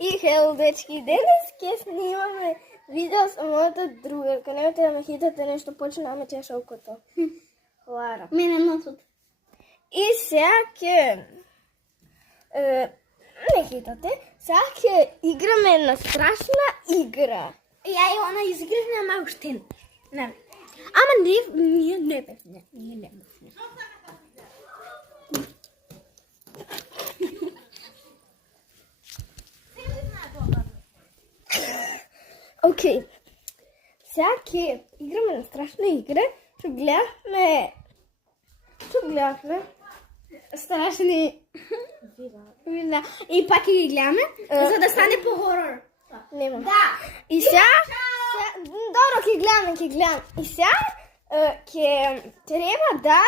И хел, дечки, денес ќе снимаме видео со мојата другарка. Немате да ме хитате, нешто почна да ме чеше окото. Лара. Мене носот. И сега ќе... не хитате. Сега ќе играме една страшна игра. Ја и она изиграна, ама уште не. Ама ние не бевме. Окей. Сега ќе играме на страшна игра. Што гледавме страшни видеа. И пак ги гледаме, за да стане по хорор. Нема. Да. И сега добро, ќе гледам. И сега ќе треба да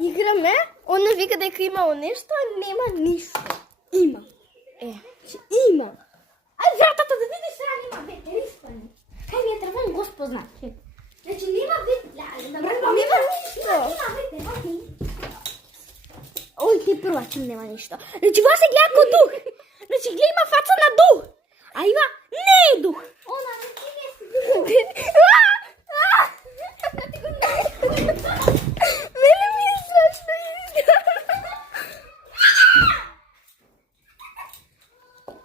играме. Он не вика дека имало нешто, а нема ништо. Има. Че има. Ај вратата да видиш, сега нема вет, не испани. Кај ми е телефон го спозна. Значи нема вет, Нема ништо. Нема вет, нема ништо. Ој, ти прва че нема ништо. Значи во се гледа ко дух. Значи гледа има фаца на дух. А има не е дух. Она не ти не си дух. Мене ми е страшно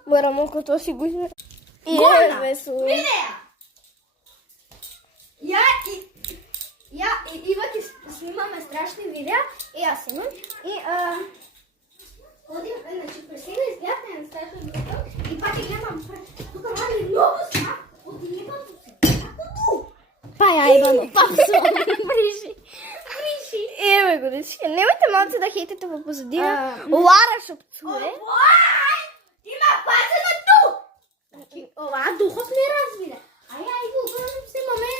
Морам окото си го изме. Гона! Весело. Видеа! Ја и Ива ќе снимаме страшни видеа, и јас имам. И одим, значи през сега изгледате на страшно видео, и пак ќе гледам тука мали многу страх, од ебано се. Како ту? Па ја ебано, Бриши. Еве го, дечки. Немојте малце да хейтите во позадина. Лара шопцуе. Има паза на ту! Значи, оваа духот не разбира. А ја и го гледам се маме.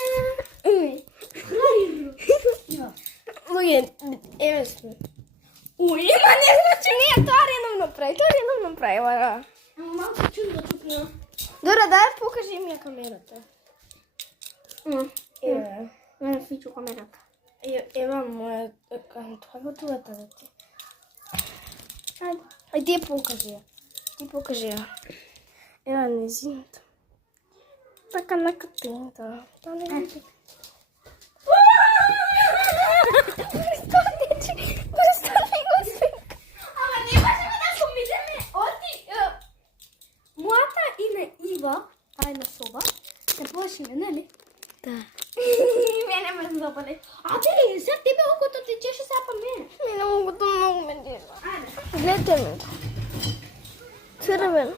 Луѓе, еве сме. Има не значи не, тоа редом направи, Лара. Малко чудно чупно. Добро, дај покажи ми ја камерата. Еве. Не фичу камерата. Ева моја тоа готовата да ти. Ај ти покажи ја. Ева незината. Така на катинта. Тоа не види. Представи го свинка. Ама не можеме да го видиме. Оти, мојата име Ива, тајна соба, се плашиме, нели? Да. Мене ме запале. А ти, сега тебе окото ти чеше сега па мене. Мене многу ме дира. Ајде. Гледате ме. Црвено.